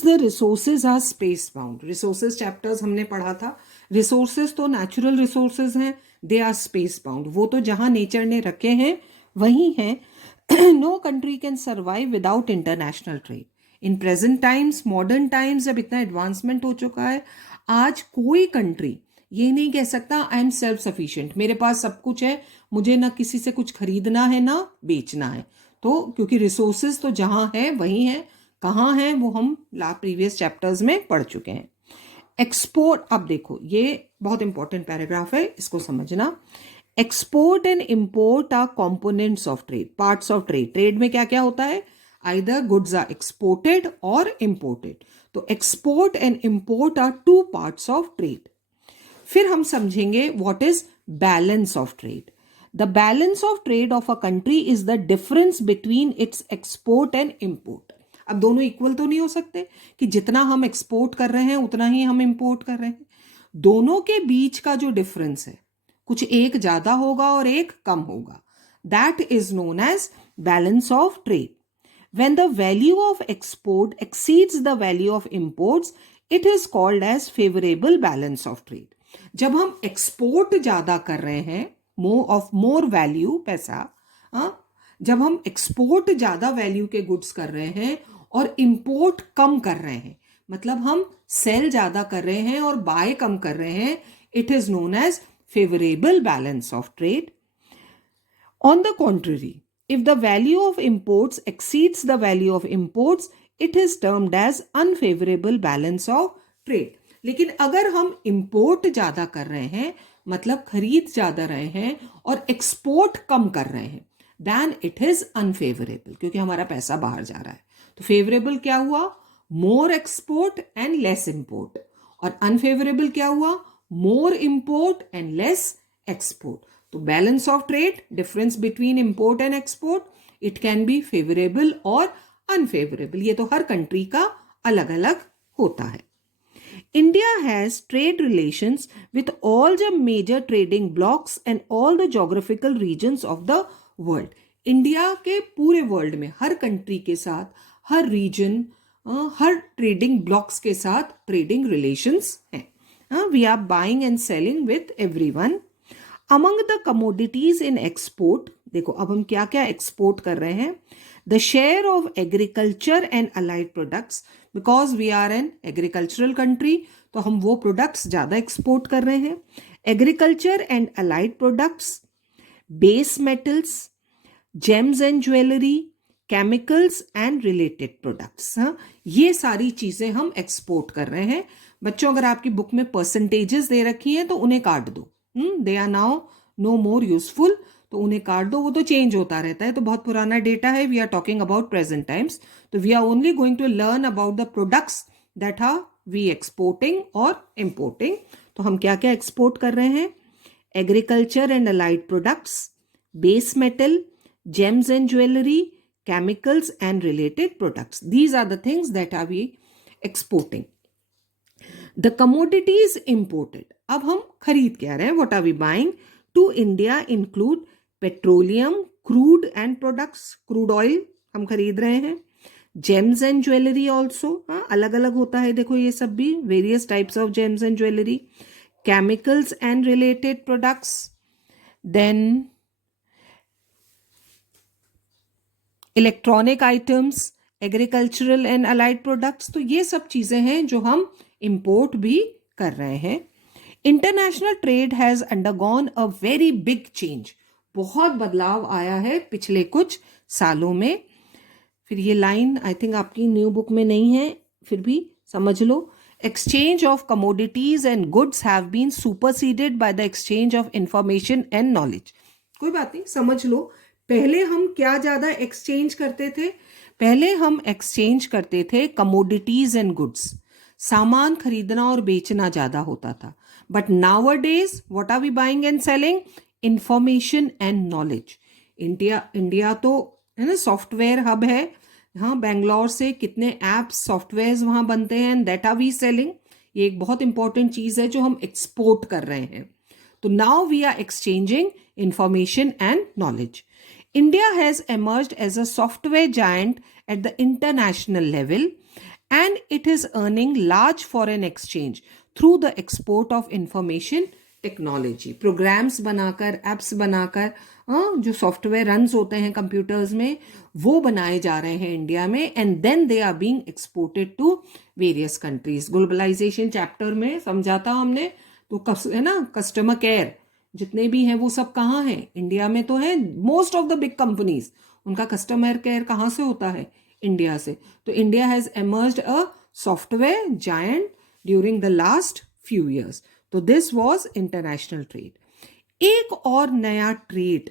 Since the resources are space bound, resources chapters हमने पढ़ा था, रिसोर्सेज तो नेचुरल रिसोर्सेज हैं, दे आर स्पेस बाउंड, वो तो जहां नेचर ने रखे हैं वही हैं. No country can survive without international trade. In present times, modern times, जब इतना एडवांसमेंट हो चुका है, आज कोई कंट्री ये नहीं कह सकता आई एम सेल्फ सफिशिएंट, मेरे पास सब कुछ है, मुझे ना किसी से कुछ खरीदना है ना बेचना है. तो क्योंकि रिसोर्सेज तो जहां है वही है, कहाँ है वो हम प्रीवियस चैप्टर्स में पढ़ चुके हैं. एक्सपोर्ट, अब देखो ये बहुत इंपॉर्टेंट पैराग्राफ है, इसको समझना. Export and import are components of trade, parts of trade. Trade में क्या क्या होता है? आइदर गुड्स आर एक्सपोर्टेड और इंपोर्टेड. तो export and import are two parts of trade. फिर हम समझेंगे what is balance of trade. The balance of trade of a country is the difference between its export and import. अब दोनों equal तो नहीं हो सकते कि जितना हम एक्सपोर्ट कर रहे हैं उतना ही हम इंपोर्ट कर रहे हैं. दोनों के बीच का जो डिफरेंस है, कुछ एक ज्यादा होगा और एक कम होगा, that is known as balance of trade. When the value of export exceeds the value of imports, it is called as favorable balance of trade. जब हम एक्सपोर्ट ज्यादा कर रहे हैं, मोर वैल्यू पैसा, जब हम एक्सपोर्ट ज्यादा वैल्यू के गुड्स कर रहे हैं और इंपोर्ट कम कर रहे हैं, मतलब हम सेल ज्यादा कर रहे हैं और बाय कम कर रहे हैं, it is known as favourable balance of trade. On the contrary, if the value of imports exceeds the value of imports, it is termed as unfavorable balance of trade. लेकिन अगर हम इंपोर्ट ज्यादा कर रहे हैं, मतलब खरीद ज्यादा रहे हैं और एक्सपोर्ट कम कर रहे हैं, then it is unfavorable, क्योंकि हमारा पैसा बाहर जा रहा है. तो फेवरेबल क्या हुआ? More export and less import. और अनफेवरेबल क्या हुआ? More import and less export. तो balance of trade, difference between import and export, it can be favourable और अनफेवरेबल. ये तो हर कंट्री का अलग अलग होता है. India has trade relations with all the major trading blocs and all the geographical regions of the world. India के पूरे वर्ल्ड में हर कंट्री के साथ, हर रीजन, हर ट्रेडिंग ब्लॉक्स के साथ ट्रेडिंग रिलेशंस हैं. We are buying and selling with everyone. Among the commodities in export, देखो अब हम क्या क्या एक्सपोर्ट कर रहे हैं. The share of agriculture and allied products, because we are an agricultural country, तो हम वो प्रोडक्ट्स ज्यादा एक्सपोर्ट कर रहे हैं. Agriculture and allied products, base metals, gems and jewelry, chemicals and related products. ये सारी चीजें हम एक्सपोर्ट कर रहे हैं. बच्चों, अगर आपकी बुक में परसेंटेजेस दे रखी हैं तो उन्हें काट दो. They are now no more useful, तो उन्हें काट दो, वो तो चेंज होता रहता है, तो बहुत पुराना डेटा है. We are talking about present times. तो we are only going to learn about the products that are we exporting और इंपोर्टिंग. तो हम क्या क्या एक्सपोर्ट कर रहे हैं? Agriculture and allied products, base metal, gems and jewellery, chemicals and related products. These are the things that are we exporting. The commodities imported, अब हम खरीद क्या रहे हैं? What are we buying? To India include petroleum, crude and products, crude oil हम खरीद रहे हैं. जेम्स एंड ज्वेलरी ऑल्सो, अलग अलग होता है देखो ये सब भी, various types of gems and jewellery. Chemicals and related products, then electronic items, agricultural and allied products. तो ये सब चीजें हैं जो हम इंपोर्ट भी कर रहे हैं. International trade has undergone a very big change, बहुत बदलाव आया है पिछले कुछ सालों में. फिर ये लाइन आई थिंक आपकी न्यू बुक में नहीं है, फिर भी समझ लो. Exchange of commodities and goods have been superseded by the exchange of information and knowledge. कोई बात नहीं, समझ लो. पहले हम क्या ज्यादा एक्सचेंज करते थे? पहले हम एक्सचेंज करते थे कमोडिटीज एंड गुड्स, सामान खरीदना और बेचना ज्यादा होता था. But nowadays what are we buying and selling? Information and knowledge. India तो है ना सॉफ्टवेयर हब है. हाँ, बेंगलोर से कितने एप्स, सॉफ्टवेयर वहां बनते हैं, and that are we selling. ये एक बहुत इंपॉर्टेंट चीज है जो हम एक्सपोर्ट कर रहे हैं. तो now we are exchanging information and knowledge. India has emerged as a software giant at the international level and it is earning large foreign exchange through the export of information technology. Programs बनाकर, apps बनाकर, जो software runs होते हैं computers में, वो बनाए जा रहे हैं इंडिया में, and then they are being exported to various countries. Globalisation chapter में समझाता हमने, तो है ना, कस्टमर केयर जितने भी हैं वो सब कहाँ हैं? इंडिया में तो है. Most of the big companies, उनका कस्टमर केयर कहाँ से होता है? इंडिया से. तो India has emerged a software giant during the last few years. तो दिस वॉज इंटरनेशनल ट्रेड. एक और नया ट्रेड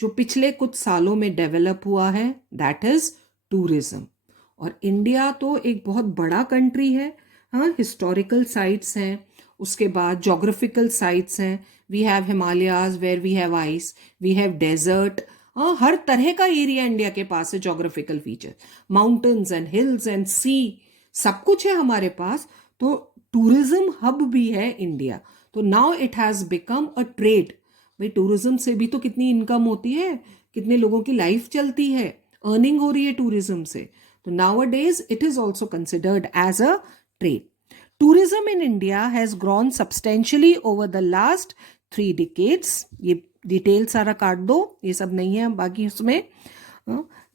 जो पिछले कुछ सालों में डेवलप हुआ है, दैट इज टूरिज्म. और इंडिया तो एक बहुत बड़ा कंट्री है. हाँ, हिस्टोरिकल साइट्स हैं, उसके बाद जोग्राफिकल साइट्स हैं. We have Himalayas where we have ice, we have desert. हाँ, हर तरह का एरिया इंडिया के पास है. Geographical feature, mountains and hills and sea, सब कुछ है हमारे पास. तो टूरिज्म हब भी है इंडिया. तो now it has become a trade. भाई, टूरिज्म से भी तो कितनी इनकम होती है, कितने लोगों की लाइफ चलती है, अर्निंग हो रही है टूरिज्म से. तो nowadays it is also considered as a trade. Tourism in India has grown substantially over the last 3 decades. ये डिटेल सारा काट दो, ये सब नहीं है बाकी उसमें.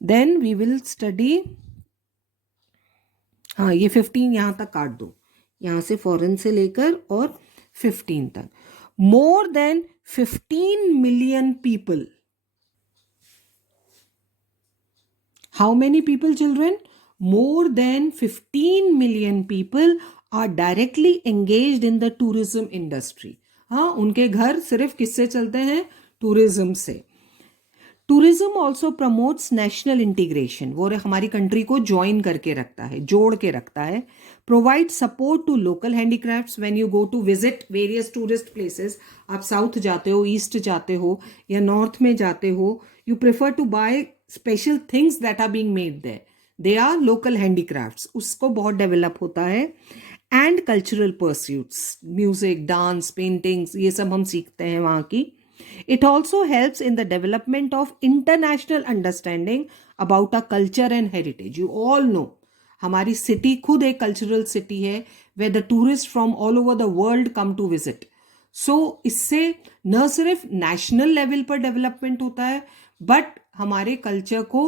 देन वी विल स्टडी, हाँ, ये 15 यहाँ तक काट दो, यहाँ से फॉरेन से लेकर और 15 तक. More than 15 million people. How many people, children? More than 15 million people are directly engaged in the tourism industry. हाँ, उनके घर सिर्फ किससे चलते हैं? टूरिज्म से. Tourism also promotes national integration. वो हमारी कंट्री को ज्वाइन करके रखता है, जोड़ के रखता है. Provide support to local handicrafts. When you go to visit various tourist places, आप साउथ जाते हो, ईस्ट जाते हो या नॉर्थ में जाते हो, you prefer to buy special things that are being made there. They are local handicrafts. उसको बहुत डेवलप होता है. And cultural pursuits, music, dance, paintings, ये सब हम सीखते हैं वहाँ की. It also helps in the development of international understanding about our culture and heritage. You all know, हमारी सिटी खुद एक कल्चरल सिटी है, where the tourists from all over the world come to visit. So इससे न सिर्फ national level पर development होता है, बट हमारे कल्चर को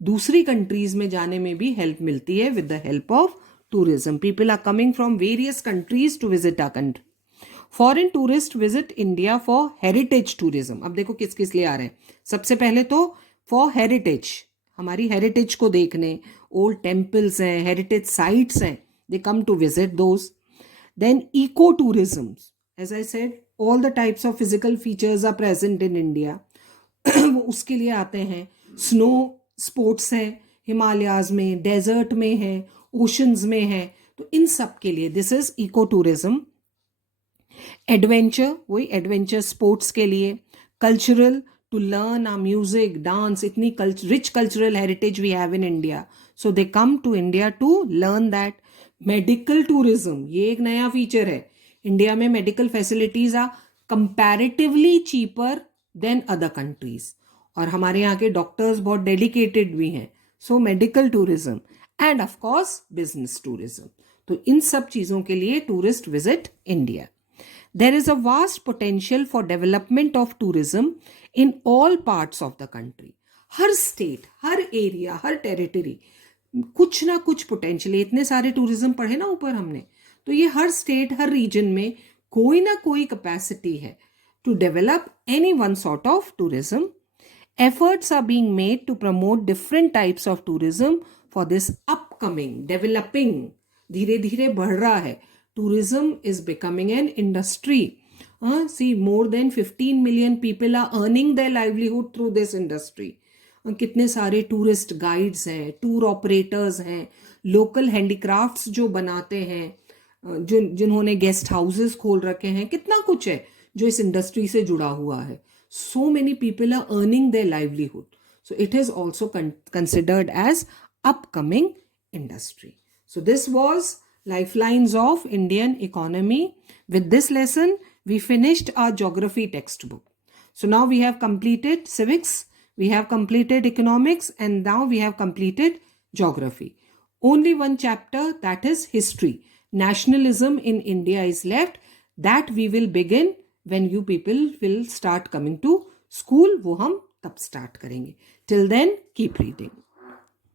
दूसरी कंट्रीज में जाने में भी हेल्प मिलती है with the help of tourism. People are coming from various countries to visit our country. Foreign tourists visit India for heritage tourism. अब देखो किस किस लिए आ रहे हैं. सबसे पहले तो for heritage, हमारी heritage को देखने. old temples हैं, heritage sites हैं, they come to visit those. Then eco-tourism. As I said, all the types of physical features are present in India. वो उसके लिए आते हैं. स्नो स्पोर्ट्स हैं, हिमालयाज में, डेजर्ट में है, ओशंस में है. तो इन सब के लिए this is eco tourism. Adventure, वही एडवेंचर स्पोर्ट्स के लिए. Cultural, to learn our music, dance. इतनी rich cultural heritage we have in India, so they come to India to learn that. Medical tourism, ये एक नया फीचर है. India में medical facilities are comparatively cheaper than other countries, और हमारे यहाँ के डॉक्टर्स बहुत डेडिकेटेड भी हैं. So medical tourism and of course business tourism. तो इन सब चीजों के लिए tourist visit India. There is a vast potential for development of tourism in all parts of the country. Her state, her area, her territory कुछ ना कुछ potential. इतने सारे टूरिज्म पढ़े ना ऊपर हमने, तो ये हर स्टेट, हर रीजन में कोई ना कोई कैपेसिटी है to develop any one sort of tourism. Efforts are being made to promote different types of tourism for this upcoming, developing, धीरे धीरे बढ़ रहा है. Tourism is becoming an industry. See, more than 15 million people are earning their livelihood through this industry. कितने सारे tourist guides हैं, tour operators हैं, local handicrafts जो बनाते हैं, जिन्होंने गेस्ट हाउसेस खोल रखे हैं, कितना कुछ है जो इस इंडस्ट्री से जुड़ा हुआ है. So many people are earning their livelihood. So it is also considered as upcoming industry. So this was Lifelines of Indian Economy. With this lesson, we finished our geography textbook. So now we have completed civics, we have completed economics, and now we have completed geography. Only one chapter, that is history. Nationalism in India is left. That we will begin when you people will start coming to school. वो हम तब start करेंगे. Till then, keep reading.